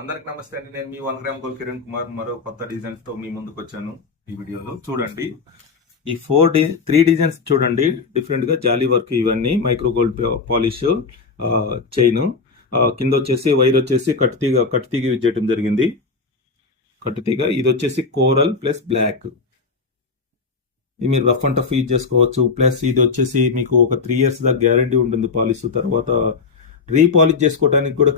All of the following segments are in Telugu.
అందరికి నమస్తే అండి. నేను మీ 1 గ్రామ్ గోల్డ్ కిరణ్ కుమార్ మరో కొత్త డిజైన్స్ తో మీ ముందుకు వచ్చాను. ఈ వీడియోలో చూడండి, ఈ 3 డిజైన్స్ చూడండి. డిఫరెంట్ గా జాలీ వర్క్, ఇవన్నీ మైక్రో గోల్డ్ పాలిష్ చైన్. కింద వచ్చేసి వైర్ వచ్చేసి కట్టుతీగ యూజ్ చేయడం జరిగింది. కట్టుతీగ ఇది వచ్చేసి కోరల్ ప్లస్ బ్లాక్. ఇది మీరు రఫ్ అండ్ టఫ్ యూజ్ చేసుకోవచ్చు. ప్లస్ ఇది వచ్చేసి మీకు ఒక 3 years దాకా గ్యారంటీ ఉంటుంది పాలిష్. తర్వాత రీపాలిష్ చేసుకోవడానికి కూడా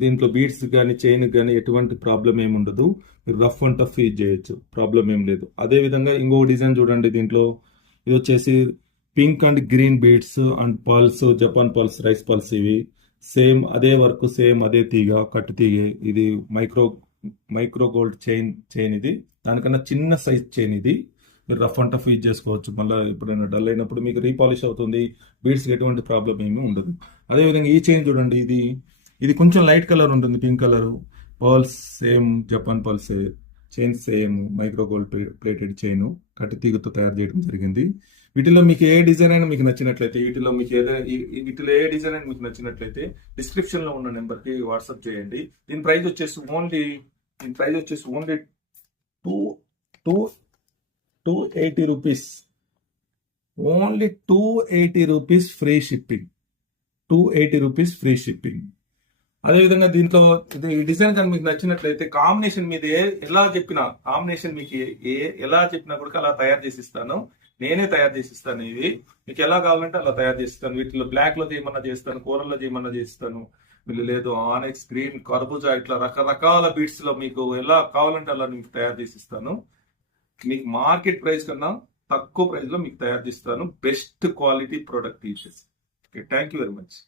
దీంట్లో బీడ్స్ కానీ చైన్ కానీ ఎటువంటి ప్రాబ్లం ఏమి ఉండదు. మీరు రఫ్ అండ్ టఫ్ యూజ్ చేయొచ్చు, ప్రాబ్లం ఏం లేదు. అదే విధంగా ఇంకొక డిజైన్ చూడండి. దీంట్లో ఇది వచ్చేసి pink and green beads and pulse, Japan pulse, rice pearls. ఇవి సేమ్ అదే వర్క్, సేమ్ అదే తీగ, కట్టు తీగ. ఇది మైక్రో గోల్డ్ చైన్. ఇది దానికన్నా చిన్న సైజ్ చైన్. ఇది మీరు రఫ్ అండ్ టఫ్ యూజ్ చేసుకోవచ్చు. మళ్ళీ ఎప్పుడైనా డల్ అయినప్పుడు మీకు రీపాలిష్ అవుతుంది. బీడ్స్కి ఎటువంటి ప్రాబ్లం ఏమీ ఉండదు. అదేవిధంగా ఈ చైన్ చూడండి. ఇది కొంచెం లైట్ కలర్ ఉంటుంది, pink colour. Pearls same Japan pearls chain, same micro gold plated chain కట్టి తీగతో తయారు చేయడం జరిగింది. వీటిలో మీకు ఏ డిజైన్ అయినా మీకు నచ్చినట్లయితే, వీటిలో ఏ డిజైన్ అయినా మీకు నచ్చినట్లయితే డిస్క్రిప్షన్ లో ఉన్న నెంబర్ కి వాట్సాప్ చేయండి. దీని ప్రైస్ వచ్చేసి only 280 rupees. Only 280 rupees free shipping. 280 rupees free shipping. అదేవిధంగా దీంట్లో ఈ డిజైన్ కానీ మీకు నచ్చినట్లయితే కాంబినేషన్ మీద ఎలా చెప్పినా, కాంబినేషన్ మీకు ఎలా చెప్పినా కూడా అలా తయారు చేసి ఇస్తాను. నేనే తయారు చేసి ఇస్తాను. ఇవి మీకు ఎలా కావాలంటే అలా తయారు చేస్తాను. వీటిలో బ్లాక్ లో చేయమన్నా చేస్తాను, కూరల్లో చేయమన్నా చేస్తాను. వీళ్ళు లేదు ఆనెక్స్, గ్రీన్, కర్బూజా, ఇట్లా రకరకాల బీట్స్ లో మీకు ఎలా కావాలంటే అలా మీకు తయారు చేసి ఇస్తాను. మీకు మార్కెట్ ప్రైస్ కన్నా తక్కువ ప్రైస్ లో మీకు తయారు చేస్తాను. బెస్ట్ క్వాలిటీ ప్రోడక్ట్ యూజ్ చేసి. Okay, thank you very much.